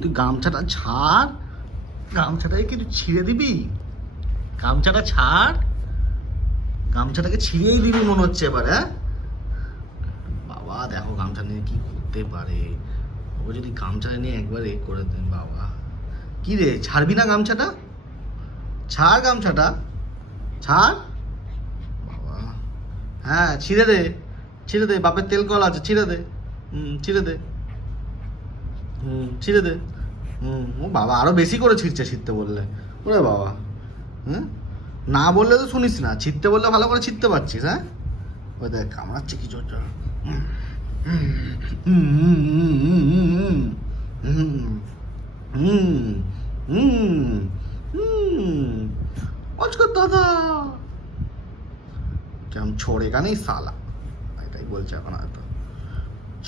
তুই গামছাটা ছাড়, গামছাটাকে কি তুই ছিঁড়ে দিবি? গামছাটা ছাড়, গামছাটাকে ছিঁড়েই দিবি মনে হচ্ছে এবার। হ্যাঁ বাবা, দেখো গামছা নিয়ে কি করতে পারে। ও যদি গামছা নিয়ে একবার করে দেন বাবা। কি রে, ছাড়বি না গামছাটা? ছাড় গামছাটা, ছাড় বাবা। হ্যাঁ ছিঁড়ে দে, ছিঁড়ে দে, বাপের তেল কল আছে, ছিঁড়ে দে। ছিঁড়ে দে, ছিঁড়ে দে। ও বাবা, আরো বেশি করে ছিঁড়তে বললে। ওরে বাবা, হুম, না বললে তো শুনিস না, ছিঁড়তে বললে ভালো করে ছিঁড়তে পারছিস। হ্যাঁ ওই দেখ কামড়াচ্ছে কি জোর জোর। অজগর দাদা क्या हम छोड़ेगा नहीं साला, এটাই বলছে এখন হয়তো।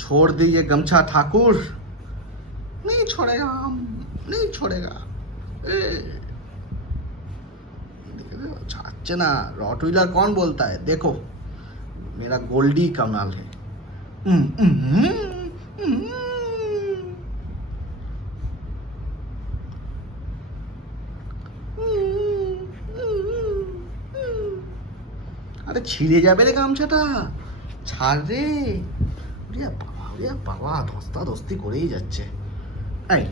छोड़ दिए गमछा ठाकुर, नहीं छोड़ेगा, नहीं छोड़ेगा। छाड़ছে না। रॉटवीलर कौन बोलता है, देखो मेरा गोल्डी कमाल है। আরে ছিঁড়ে যাবে রে গামছাটা, ছাড় রে। ওরে বাবা, ওরে বাবা, ধস্তা ধস্তি করেই যাচ্ছে। এই